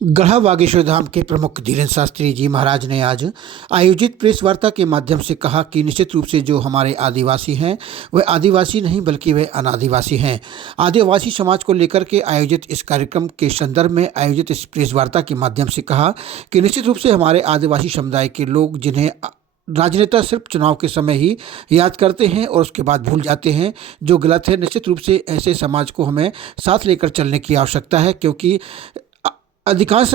गढ़ा बागेश्वर धाम के प्रमुख धीरेन्द्र शास्त्री जी महाराज ने आज आयोजित प्रेस वार्ता के माध्यम से कहा कि निश्चित रूप से जो हमारे आदिवासी हैं वह आदिवासी नहीं बल्कि वे अनादिवासी हैं। आदिवासी समाज को लेकर के आयोजित इस कार्यक्रम के संदर्भ में आयोजित इस प्रेस वार्ता के माध्यम से कहा कि निश्चित रूप से हमारे आदिवासी समुदाय के लोग जिन्हें राजनेता सिर्फ चुनाव के समय ही याद करते हैं और उसके बाद भूल जाते हैं, जो गलत है। निश्चित रूप से ऐसे समाज को हमें साथ लेकर चलने की आवश्यकता है, क्योंकि अधिकांश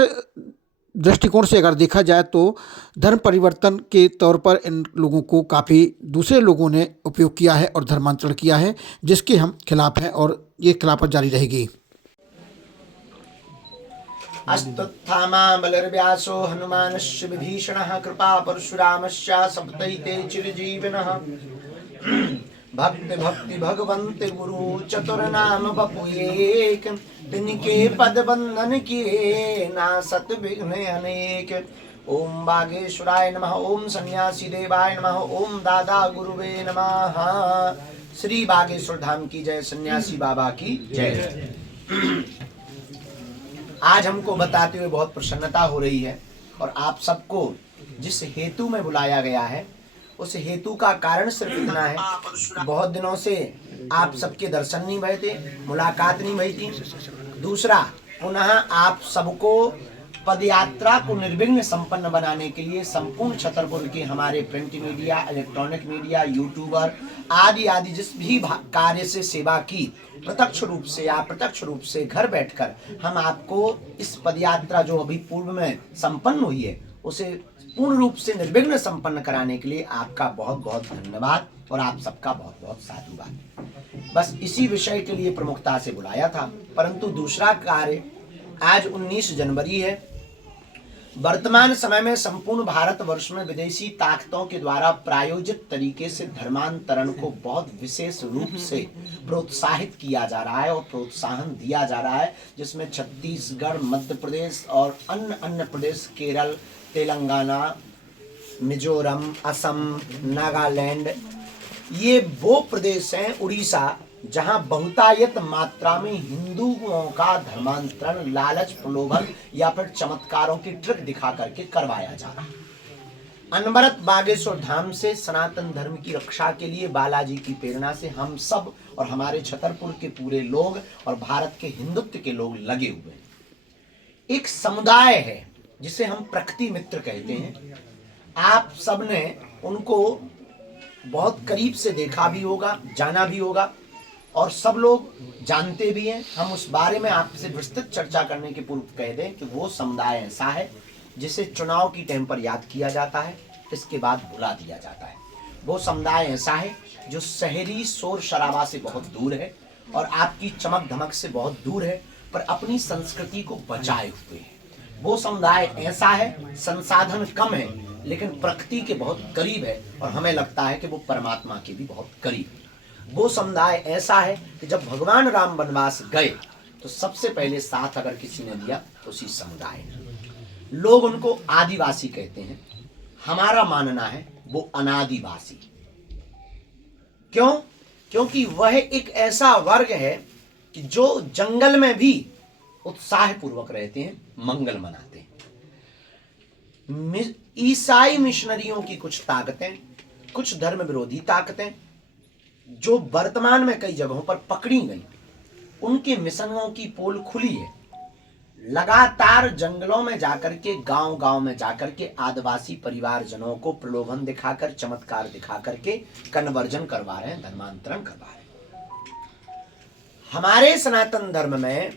दृष्टिकोण से अगर देखा जाए तो धर्म परिवर्तन के तौर पर इन लोगों को काफ़ी दूसरे लोगों ने उपयोग किया है और धर्मांतरण किया है, जिसके हम खिलाफ हैं और ये खिलाफत जारी रहेगी। अस्तुत्थामा बलिर्व्यासो हनुमानस्य विभीषणः कृपा परशुरामस्य सप्तैते चिरजीविनः भक्ति भक्ति भगवंत गुरु चतुर नाम बपु एक तिनके पद बंधन किए ना सत विघ्न अनेक। ओम बागेश्वराय नमः, ओम सन्यासी देवाय नमः, ओम दादा गुरुवे नमः। श्री बागेश्वर धाम की जय, सन्यासी बाबा की जय। आज हमको बताते हुए बहुत प्रसन्नता हो रही है और आप सबको जिस हेतु में बुलाया गया है उस हेतु का कारण सिर्फ इतना है, बहुत दिनों से आप सबके दर्शन नहीं भए थे, मुलाकात नहीं भई थी। दूसरा, पुनः आप सबको पदयात्रा को निर्विघ्न संपन्न बनाने के लिए संपूर्ण छतरपुर के हमारे print media, electronic media, YouTuber आदि आदि जिस भी कार्य से सेवा की, प्रत्यक्ष रूप से या अप्रत्यक्ष रूप से घर बैठकर हम आपको इस पदयात्रा जो अभी पूर्व में संपन्न हुई है उसे पूर्ण रूप से निर्विघ्न संपन्न कराने के लिए आपका बहुत बहुत धन्यवाद और आप सबका बहुत बहुत साधुवाद। बस इसी विषय के लिए प्रमुखता से बुलाया था। परंतु दूसरा कार्य, आज 19 जनवरी है। वर्तमान समय में संपूर्ण भारतवर्ष में विदेशी ताकतों के द्वारा प्रायोजित तरीके से धर्मांतरण को बहुत विशेष रूप से प्रोत्साहित किया जा रहा है और प्रोत्साहन दिया जा रहा है, जिसमें छत्तीसगढ़, मध्य प्रदेश और अन्य प्रदेश, केरल, तेलंगाना, मिजोरम, असम, नागालैंड, ये वो प्रदेश हैं, उड़ीसा, जहां बहुतायत मात्रा में हिंदुओं का धर्मांतरण लालच, प्रलोभन या फिर चमत्कारों की ट्रिक दिखा करके करवाया जा रहा है। अनवरत बागेश्वर धाम से सनातन धर्म की रक्षा के लिए बालाजी की प्रेरणा से हम सब और हमारे छतरपुर के पूरे लोग और भारत के हिंदुत्व के लोग लगे हुए हैं। एक समुदाय है जिसे हम प्रकृति मित्र कहते हैं। आप सबने उनको बहुत करीब से देखा भी होगा, जाना भी होगा और सब लोग जानते भी हैं। हम उस बारे में आपसे विस्तृत चर्चा करने के पूर्व कह दें कि वो समुदाय ऐसा है जिसे चुनाव की टाइम पर याद किया जाता है, इसके बाद भुला दिया जाता है। वो समुदाय ऐसा है जो शहरी शोर शराबा से बहुत दूर है और आपकी चमक धमक से बहुत दूर है, पर अपनी संस्कृति को बचाए हुए है। वो समुदाय ऐसा है, संसाधन कम है लेकिन प्रकृति के बहुत करीब है और हमें लगता है कि वो परमात्मा के भी बहुत करीब है। वो समुदाय ऐसा है कि जब भगवान राम वनवास गए तो सबसे पहले साथ अगर किसी ने दिया तो उसी समुदाय ने। लोग उनको आदिवासी कहते हैं, हमारा मानना है वो अनादिवासी। क्यों? क्योंकि वह एक ऐसा वर्ग है कि जो जंगल में भी उत्साह पूर्वक रहते हैं, मंगल मनाते हैं। ईसाई मिशनरियों की कुछ ताकतें, कुछ धर्म विरोधी ताकतें जो वर्तमान में कई जगहों पर पकड़ी गई, उनके मिशनों की पोल खुली है। लगातार जंगलों में जाकर के, गांव-गांव में जाकर के आदिवासी परिवारजनों को प्रलोभन दिखाकर, चमत्कार दिखाकर के कन्वर्जन करवा रहे हैं, धर्मांतरण करवा रहे हैं। हमारे सनातन धर्म में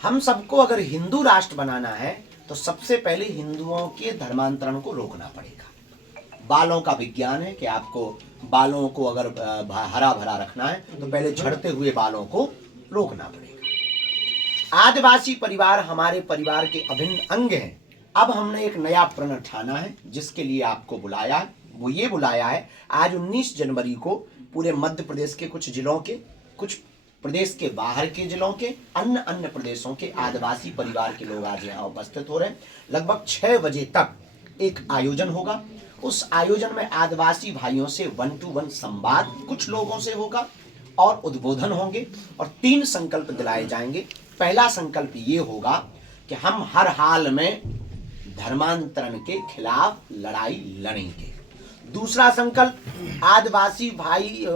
हम सबको अगर हिंदू राष्ट्र बनाना है तो सबसे पहले हिंदुओं के धर्मांतरण को रोकना पड़ेगा। बालों का विज्ञान है कि आपको बालों को अगर हरा भरा रखना है तो पहले झड़ते हुए बालों को रोकना पड़ेगा। आदिवासी परिवार हमारे परिवार के अभिन्न अंग हैं। अब हमने एक नया प्रण ठाना है जिसके लिए आपको बुलाया है। वो ये बुलाया है, आज 19 जनवरी को पूरे मध्य प्रदेश के कुछ जिलों के, कुछ प्रदेश के बाहर के जिलों के, अन्य प्रदेशों के आदिवासी परिवार के लोग आज यहाँ उपस्थित हो रहे हैं। लगभग 6 बजे तक एक आयोजन होगा। उस आयोजन में आदिवासी भाइयों से 1-to-1 संवाद कुछ लोगों से होगा और उद्बोधन होंगे और 3 संकल्प दिलाए जाएंगे। पहला संकल्प ये होगा कि हम हर हाल में धर्मांतरण के खिलाफ लड़ाई लड़ेंगे। दूसरा संकल्प आदिवासी भाई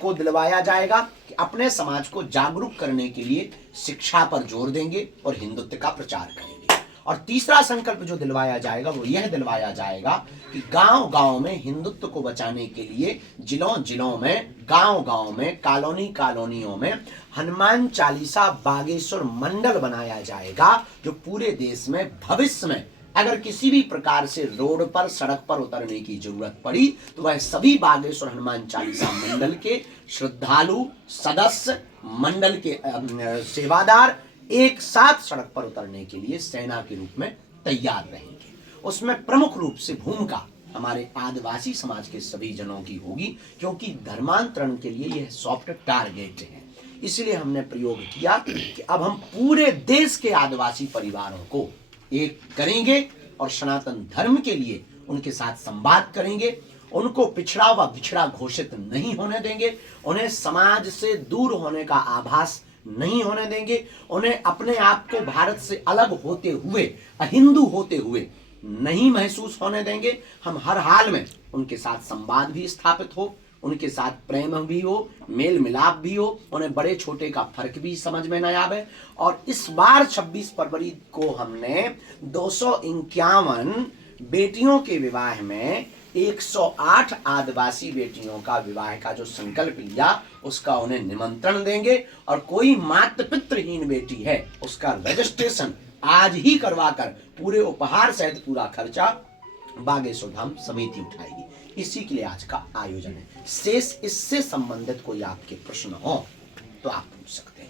को दिलवाया जाएगा कि अपने समाज को जागरूक करने के लिए शिक्षा पर जोर देंगे और हिंदुत्व का प्रचार करेंगे। और तीसरा संकल्प जो दिलवाया जाएगा वो यह दिलवाया जाएगा कि गांव-गांव में हिंदुत्व को बचाने के लिए जिलों-जिलों में, गांव-गांव में, कॉलोनियों में हनुमान चालीसा बागेश्वर मंडल बनाया जाएगा, जो पूरे देश में भविष्य में अगर किसी भी प्रकार से रोड पर, सड़क पर उतरने की जरूरत पड़ी तो वह सभी बागेश्वर हनुमान चालीसा मंडल के श्रद्धालु, सदस्य, मंडल के सेवादार एक साथ सड़क पर उतरने के लिए सेना के रूप में तैयार रहेंगे। उसमें प्रमुख रूप से भूमिका हमारे आदिवासी समाज के सभी जनों की होगी, क्योंकि धर्मांतरण के लिए यह सॉफ्ट टारगेट है। इसलिए हमने प्रयोग किया कि अब हम पूरे देश के आदिवासी परिवारों को एक करेंगे और सनातन धर्म के लिए उनके साथ संवाद करेंगे, उनको पिछड़ा व बिछड़ा घोषित नहीं होने देंगे, उन्हें समाज से दूर होने का आभास नहीं होने देंगे, उन्हें अपने आप को भारत से अलग होते हुए, अहिंदू होते हुए नहीं महसूस होने देंगे। हम हर हाल में उनके साथ संवाद भी स्थापित हो, उनके साथ प्रेम भी हो, मेल मिलाप भी हो, उन्हें बड़े छोटे का फर्क भी समझ में न आवे। और इस बार 26 फरवरी को हमने 251 बेटियों के विवाह में 108 आदिवासी बेटियों का विवाह का जो संकल्प लिया, उसका उन्हें निमंत्रण देंगे। और कोई मातृ पितृहीन बेटी है उसका रजिस्ट्रेशन आज ही करवाकर पूरे उपहार सहित पूरा खर्चा बागेश्वर धाम समिति उठाएगी। इसी के लिए आज का आयोजन है। शेष इससे संबंधित कोई आपके प्रश्न हो तो आप पूछ सकते हैं।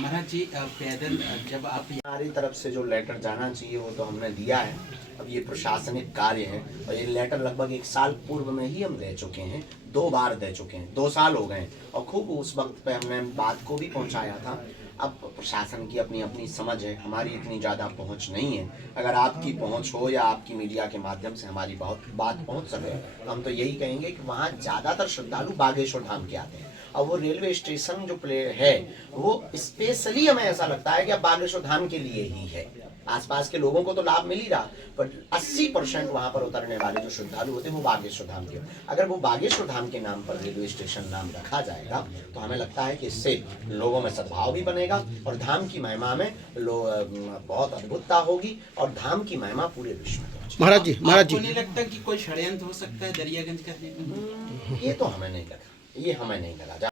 महाराज जी, पैदल जब आप हमारी तरफ से जो लेटर जाना चाहिए वो तो हमने दिया है। अब ये प्रशासनिक कार्य है और ये लेटर लगभग 1 साल पूर्व में ही हम दे चुके हैं, 2 बार दे चुके हैं, 2 साल हो गए हैं और खूब उस वक्त पे हमने बात को भी पहुंचाया था। अब प्रशासन की अपनी अपनी समझ है, हमारी इतनी ज़्यादा पहुंच नहीं है। अगर आपकी पहुंच हो या आपकी मीडिया के माध्यम से हमारी बहुत बात पहुंच सके तो हम तो यही कहेंगे कि वहाँ ज़्यादातर श्रद्धालु बागेश्वर धाम के आते हैं। और वो रेलवे स्टेशन जो प्ले है वो स्पेशली हमें ऐसा लगता है कि अब बागेश्वर धाम के लिए ही है। आसपास के लोगों को तो लाभ मिल ही रहा, पर 80% वहां पर उतरने वाले जो श्रद्धालु होते हैं वो बागेश्वर धाम के। अगर वो बागेश्वर धाम के नाम पर रेलवे स्टेशन नाम रखा जाएगा तो हमें लगता है कि इससे लोगों में सद्भाव भी बनेगा और धाम की महिमा में बहुत अद्भुतता होगी और धाम की महिमा पूरे विश्व में पहुंचेगी। महाराज जी, आपको नहीं लगता कि कोई षड्यंत्र हो सकता है दरियागंज करने में? ये तो हमें नहीं लगा, ये हमें नहीं लगा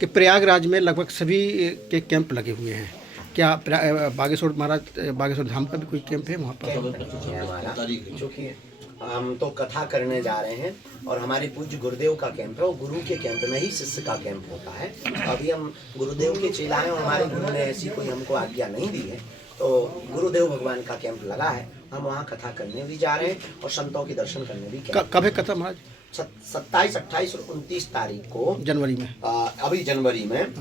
कि प्रयागराज में लगभग सभी के कैंप लगे हुए हैं। क्या बागेश्वर धाम का भी कोई कैंप है वहाँ पर? हमारा चूँकि हम तो कथा करने जा रहे हैं और हमारे पूज्य गुरुदेव का कैंप है, वो गुरु के कैंप में ही शिष्य का कैंप होता है। अभी हम गुरुदेव के चेला हैं और हमारे गुरु ने ऐसी कोई हमको आज्ञा नहीं दी है, तो गुरुदेव भगवान का कैंप लगा है। हम वहाँ कथा करने भी जा रहे हैं और संतों के दर्शन करने भी। कब है कथा महाराज? 27, 28 और 29 तारीख को जनवरी में। अभी जनवरी में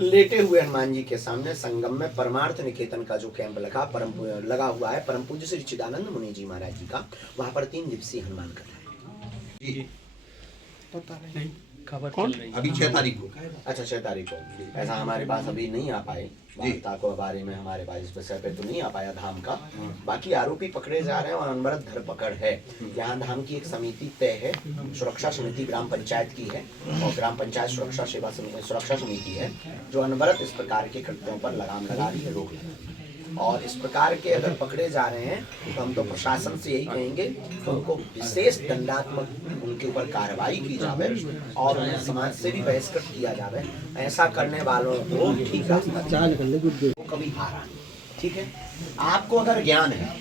लेटे हुए हनुमान जी के सामने संगम में परमार्थ निकेतन का जो कैंप लगा हुआ है परम पूज्य श्री चिदानंद मुनि जी महाराज जी का, वहाँ पर 3 दिवसीय हनुमान कथा है। पता नहीं खबर कौन? अभी 6 तारीख को। अच्छा 6 तारीख को। ऐसा हमारे पास अभी नहीं आ पाए, वार्ता को बारे में हमारे पास इस विषय पे तो नहीं आ पाया धाम का। बाकी आरोपी पकड़े जा रहे हैं और अनवरत धरपकड़ है। यहाँ धाम की एक समिति तय है, सुरक्षा समिति ग्राम पंचायत की है और ग्राम पंचायत सुरक्षा समिति है जो अनवरत इस प्रकार के कृत्यों पर लगाम लगा रही है, रोक लगा रही है। और इस प्रकार के अगर पकड़े जा रहे हैं तो हम तो प्रशासन से यही कहेंगे कि उनको विशेष दंडात्मक उनके ऊपर कार्रवाई की जावे और उन्हें समाज से भी बहिष्कृत किया जावे। ऐसा करने वालों को ठीक रास्ता कभी हारा नहीं। ठीक है, आपको अगर ज्ञान है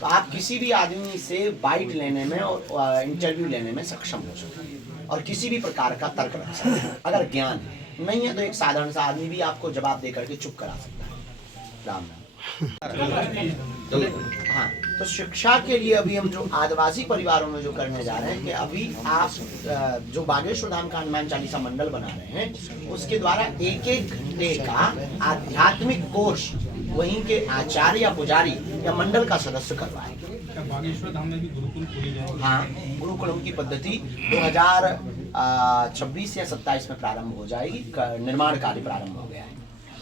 तो आप किसी भी आदमी से बाइट लेने में और इंटरव्यू लेने में सक्षम हो सकते हैं और किसी भी प्रकार का तर्क रख सकते हैं। अगर ज्ञान नहीं है तो एक साधारण सा आदमी भी आपको जवाब दे करके चुप करा सकता है। राम नाम। हाँ, तो शिक्षा के लिए अभी हम जो आदिवासी परिवारों में जो करने जा रहे हैं कि अभी आप जो बागेश्वर धाम का हनुमान चालीसा मंडल बना रहे हैं उसके द्वारा 1-1 घंटे का आध्यात्मिक कोर्स वहीं के आचार्य या पुजारी या मंडल का सदस्य करवाएंगे। बागेश्वर धाम में भी गुरुकुल खोली जाएगी? हाँ, गुरुकुलम की पद्धति 2026 या 27 में प्रारंभ हो जाएगी। निर्माण कार्य प्रारंभ हो गया है।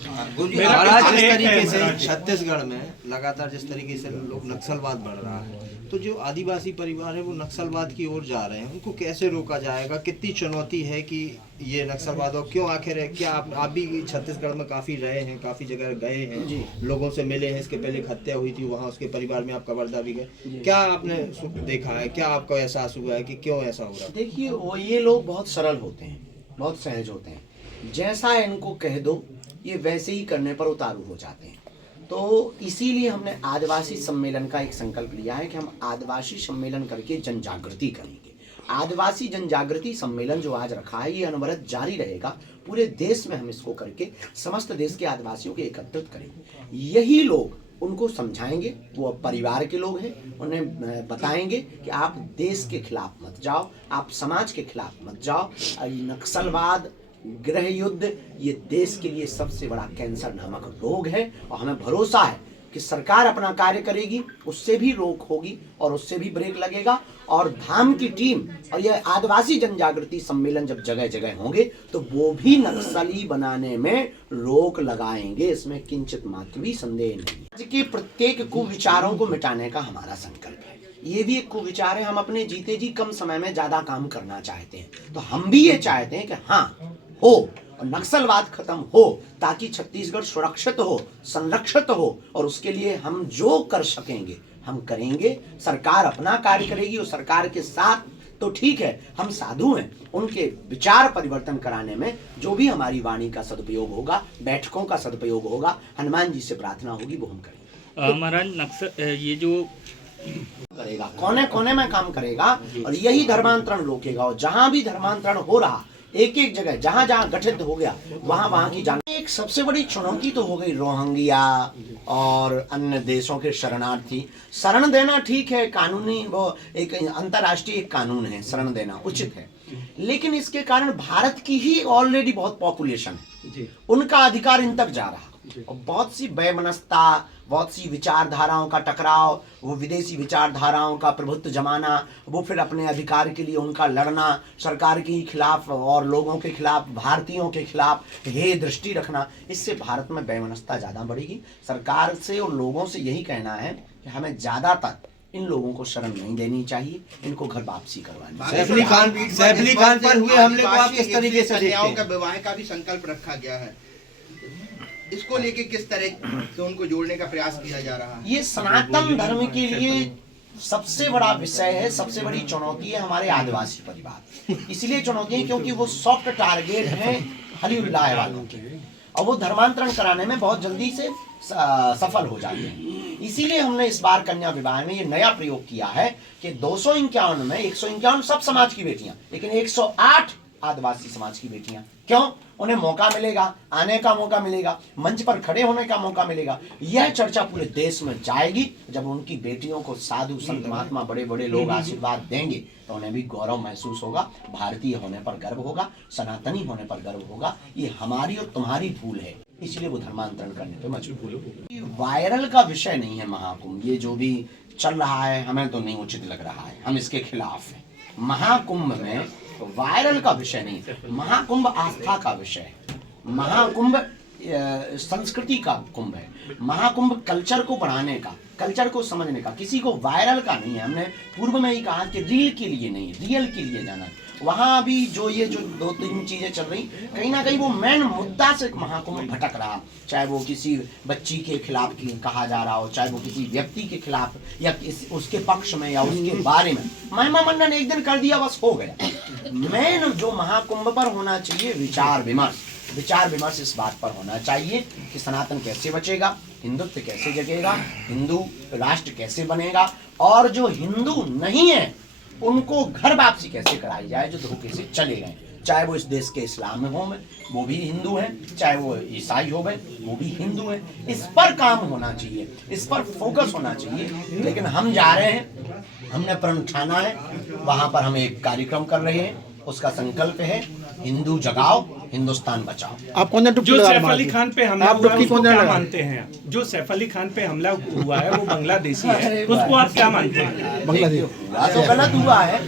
महाराज, जिस तरीके से छत्तीसगढ़ में लगातार जिस तरीके से लोग नक्सलवाद बढ़ रहा है, तो जो आदिवासी परिवार है वो नक्सलवाद की ओर जा रहे हैं, उनको कैसे रोका जाएगा? कितनी चुनौती है कि ये नक्सलवाद, और क्यों आखिर है? क्या आप भी छत्तीसगढ़ में काफ़ी रहे हैं, काफ़ी जगह गए हैं, लोगों से मिले हैं, इसके पहले एक हत्या हुई थी वहाँ, उसके परिवार में आप कवर्धा भी गए, क्या आपने देखा है, क्या आपका एहसास हुआ है कि क्यों ऐसा हो रहा है? देखिए, वो ये लोग बहुत सरल होते हैं, बहुत सहज होते हैं, जैसा इनको कह दो ये वैसे ही करने पर उतारू हो जाते हैं। तो इसीलिए हमने आदिवासी सम्मेलन का एक संकल्प लिया है कि हम आदिवासी सम्मेलन करके जन जागृति करेंगे। आदिवासी जन जागृति सम्मेलन जो आज रखा है ये अनवरत जारी रहेगा, पूरे देश में हम इसको करके समस्त देश के आदिवासियों को एकत्रित करेंगे। यही लोग उनको समझाएंगे, वो परिवार के लोग हैं, उन्हें बताएंगे कि आप देश के खिलाफ मत जाओ, आप समाज के खिलाफ मत जाओ। नक्सलवाद, गृह युद्ध ये देश के लिए सबसे बड़ा कैंसर नामक रोग है, और हमें भरोसा है कि सरकार अपना कार्य करेगी, उससे भी रोक होगी और उससे भी ब्रेक लगेगा। और धाम की टीम और यह आदिवासी जन जागृति सम्मेलन जब जगह जगह होंगे तो वो भी नक्सली बनाने में रोक लगाएंगे, इसमें किंचित मात्र भी संदेह नहीं। आज के प्रत्येक कुविचारों को मिटाने का हमारा संकल्प है। ये भी एक कुविचार है, हम अपने जीते जी कम समय में ज्यादा काम करना चाहते हैं, तो हम भी ये चाहते हैं कि हाँ हो और नक्सलवाद खत्म हो, ताकि छत्तीसगढ़ सुरक्षित हो, संरक्षित हो, और उसके लिए हम जो कर सकेंगे हम करेंगे। सरकार अपना कार्य करेगी, और सरकार के साथ तो ठीक है, हम साधु हैं, उनके विचार परिवर्तन कराने में जो भी हमारी वाणी का सदुपयोग होगा, बैठकों का सदुपयोग होगा, हनुमान जी से प्रार्थना होगी, वो हम करेंगे। महाराज, नक्सल ये जो करेगा, कोने कोने में काम करेगा, और यही धर्मांतरण रोकेगा। और जहां भी धर्मांतरण हो रहा, एक एक जगह जहां जहां गठित हो गया, वहां की जान। एक सबसे बड़ी चुनौती तो हो गई रोहिंग्या और अन्य देशों के शरणार्थी। शरण देना ठीक है, कानूनी वो एक अंतर्राष्ट्रीय कानून है, शरण देना उचित है, लेकिन इसके कारण भारत की ही ऑलरेडी बहुत पॉपुलेशन है, उनका अधिकार इन तक जा रहा, और बहुत सी वैमनस्यता, बहुत सी विचारधाराओं का टकराव, वो विदेशी विचारधाराओं का प्रभुत्व जमाना, वो फिर अपने अधिकार के लिए उनका लड़ना, सरकार के खिलाफ और लोगों के खिलाफ, भारतीयों के खिलाफ हे दृष्टि रखना, इससे भारत में वैमनस्यता ज़्यादा बढ़ेगी। सरकार से और लोगों से यही कहना है कि हमें ज़्यादातर इन लोगों को शरण नहीं देनी चाहिए, इनको घर वापसी करवानी चाहिए। सैफ अली खान पर हुए हमले को आप किस तरीके से देखते हैं? का विवाह का भी संकल्प रखा गया है, इसको लेके किस तरह से उनको जोड़ने का प्रयास किया जा रहा है? ये सनातन धर्म के लिए सबसे बड़ा विषय है, सबसे बड़ी चुनौती है हमारे आदिवासी परिवार। इसलिए चुनौती है क्योंकि वो सॉफ्ट टारगेट है हलीउल्लाह वालों के, और वो धर्मांतरण कराने में बहुत जल्दी से सफल हो जाते हैं। इसीलिए हमने इस बार कन्या विवाह में ये नया प्रयोग किया है कि 251 में 151 सब समाज की बेटियां, लेकिन 108 आदिवासी समाज की बेटियां। क्यों? उन्हें मौका मिलेगा, आने का मौका मिलेगा, मंच पर खड़े होने का मौका मिलेगा। यह चर्चा पूरे देश में जाएगी। जब उनकी बेटियों को साधु संत महात्मा बड़े बड़े लोग आशीर्वाद देंगे तो उन्हें भी गौरव महसूस होगा, भारतीय होने पर गर्व होगा, सनातनी होने पर गर्व होगा। ये हमारी और तुम्हारी भूल है, इसलिए वो धर्मांतरण करने पे मजबूर हो। वायरल का विषय नहीं है महाकुंभ, ये जो भी चल रहा है हमें तो नहीं उचित लग रहा है, हम इसके खिलाफ हैं। महाकुंभ में वायरल का विषय नहीं है, महाकुंभ आस्था का विषय है, महाकुंभ संस्कृति का कुंभ है, महाकुंभ कल्चर को बढ़ाने का, कल्चर को समझने का, किसी को वायरल का नहीं है। हमने पूर्व में ही कहा कि रील के लिए नहीं, रियल के लिए जाना। वहाँ भी जो ये जो 2-3 चीजें चल रही, कहीं ना कहीं वो मेन मुद्दा से महाकुंभ भटक रहा, चाहे वो किसी बच्ची के खिलाफ कहा जा रहा हो, चाहे वो किसी व्यक्ति के खिलाफ या उसके पक्ष में या उसके बारे में। महिमा मंडन एक दिन कर दिया, बस हो गया। मेन जो महाकुंभ पर होना चाहिए विचार विमर्श, विचार विमर्श इस बात पर होना चाहिए कि सनातन कैसे बचेगा, हिंदुत्व कैसे जगेगा, हिंदू राष्ट्र कैसे बनेगा, और जो हिंदू नहीं है उनको घर वापसी कैसे कराई जाए जो धोखे से चले गए। चाहे वो इस देश के इस्लाम में हो, वो भी हिंदू हैं, चाहे वो ईसाई हो गए, वो भी हिंदू हैं। इस पर काम होना चाहिए, इस पर फोकस होना चाहिए। लेकिन हम जा रहे हैं, हमने प्रण ठाना है, वहाँ पर हम एक कार्यक्रम कर रहे हैं, उसका संकल्प है हिंदू जगाओ, हिंदुस्तान बचाओ। आप कौन सा डुबकी जो लगा सैफ रहे अली हैं? खान पे हमला आप हुआ है डुबकी उसको कौन सा क्या लगा? मानते हैं? जो सैफ अली खान पे हमला हुआ है वो बांग्लादेशी है, उसको आप क्या मानते हैं? बांग्लादेश हुआ तो गलत हुआ है,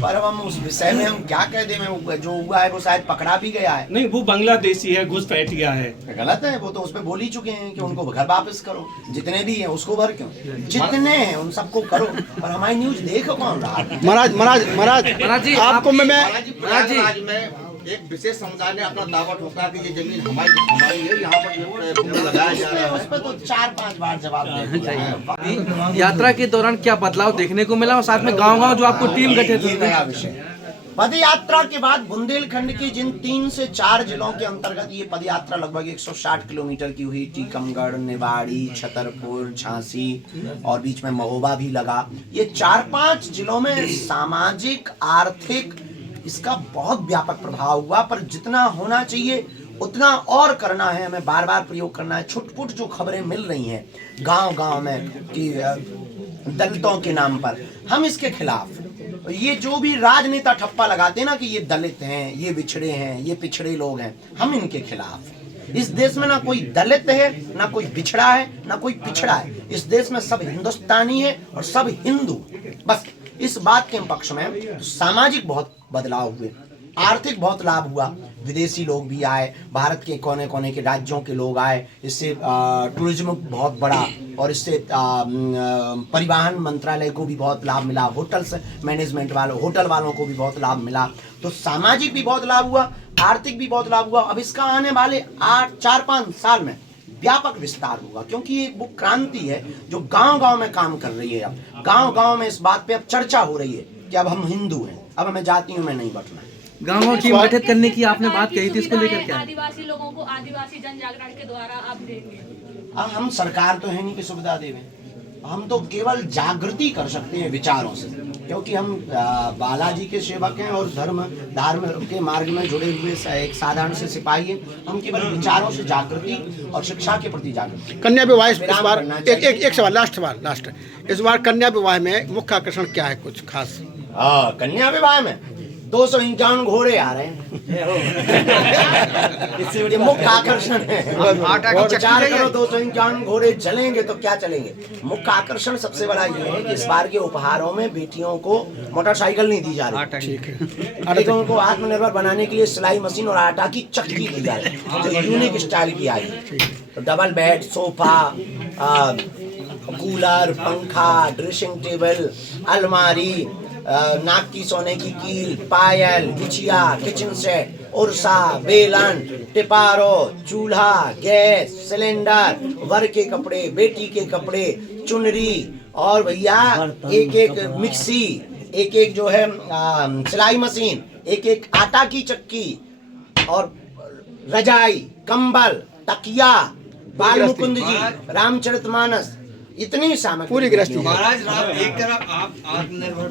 पर अब हम उस विषय में हम क्या कह दें। जो हुआ है वो शायद पकड़ा भी गया है। नहीं, वो बांग्लादेशी है, घुसपैठिया है। गलत है वो तो, उस पर बोल ही चुके हैं कि उनको घर वापस करो। जितने भी हैं उसको भर क्यों, जितने हैं उन सबको करो। और हमारी न्यूज देखो कौन रहा है। महाराज जी, आपको मैं महाराज जी, प्रयागराज में एक विशेष समुदाय ने अपना दावा ठोका कि ये जमीन हमारी है, यहाँ पर कुंभ लगाया जा रहा उस है। पर तो 4-5 बार जवाब दे दिया है। यात्रा के दौरान क्या बदलाव देखने को मिला और साथ में गांव-गांव जो आपको टीम गठित ये नया विषय। पद यात्रा के बाद बुंदेलखंड के जिन 3 से 4 जिलों के अंतर्गत ये पद यात्रा लगभग 160 किलोमीटर की हुई, टीकमगढ़, निवाड़ी, छतरपुर, झांसी और बीच में महोबा भी लगा। ये 4-5 जिलों में सामाजिक आर्थिक इसका बहुत व्यापक प्रभाव हुआ, पर जितना होना चाहिए उतना और करना है, हमें बार बार प्रयोग करना है। छुटपुट जो खबरें मिल रही हैं गांव-गांव में कि दलितों के नाम पर, हम इसके खिलाफ। ये जो भी राजनेता ठप्पा लगाते हैं ना कि ये दलित हैं, ये बिछड़े हैं, ये पिछड़े लोग हैं, हम इनके खिलाफ। इस देश में ना कोई दलित है, ना कोई बिछड़ा है, ना कोई पिछड़ा है। इस देश में सब हिंदुस्तानी है और सब हिंदू। बस इस बात के पक्ष में तो सामाजिक बहुत बदलाव हुए, आर्थिक बहुत लाभ हुआ। विदेशी लोग भी आए, भारत के कोने कोने के राज्यों के लोग आए। इससे टूरिज्म बहुत बढ़ा और इससे परिवहन मंत्रालय को भी बहुत लाभ मिला, होटल्स मैनेजमेंट वालों, होटल वालों को भी बहुत लाभ मिला। तो सामाजिक भी बहुत लाभ हुआ, आर्थिक भी बहुत लाभ हुआ। अब इसका आने वाले 4-5 साल में व्यापक विस्तार होगा, क्योंकि ये वो क्रांति है जो गांव-गांव में काम कर रही है। अब गांव-गांव में इस बात पे अब चर्चा हो रही है कि अब हम हिंदू हैं, अब हमें जातियों में नहीं बंटना है। गांव-गांव टीम गठित करने की आपने बात कही थी, इसको लेकर क्या है? आदिवासी लोगों को आदिवासी जन जागरण के द्वारा आप देंगे? अब हम सरकार तो है नहीं कि सुविधा देवें, हम तो केवल जागृति कर सकते हैं विचारों से, क्योंकि हम बालाजी के सेवक हैं और धर्म के मार्ग में जुड़े हुए एक साधारण से सिपाही हैं। हम केवल विचारों से जागृति और शिक्षा के प्रति जागृति। कन्या विवाह इस बार एक सवाल, लास्ट इस बार कन्या विवाह में मुख्य आकर्षण क्या है, कुछ खास? हाँ, कन्या विवाह में 251 घोड़े आ रहे हैं। इससे बड़ी मुख्य आकर्षण है। विचार करो, 251 घोड़े चलेंगे तो क्या चलेंगे। मुख्य आकर्षण सबसे बड़ा ये है कि इस बार के उपहारों में बेटियों को मोटरसाइकिल नहीं दी जा रही, लेकिन उनको आत्मनिर्भर बनाने के लिए सिलाई मशीन और आटा की चक्की दी जा रही है, जो यूनिक स्टाइल की आई है। तो डबल बेड, सोफा, कूलर, पंखा, ड्रेसिंग टेबल, अलमारी, नाक की सोने की कील, पायल, बिछिया, किचन सेट, उर्सा, बेलन, टिपारो, चूल्हा, गैस सिलेंडर, वर के कपड़े, बेटी के कपड़े, चुनरी और भैया एक मिक्सी, एक जो है सिलाई मशीन, एक आटा की चक्की और रजाई, कंबल, तकिया, बाल मुकुंद जी, रामचरितमानस, इतनी सामग्री पूरी गृहस्थी। महाराज एक तरफ आप आत्मनिर्भर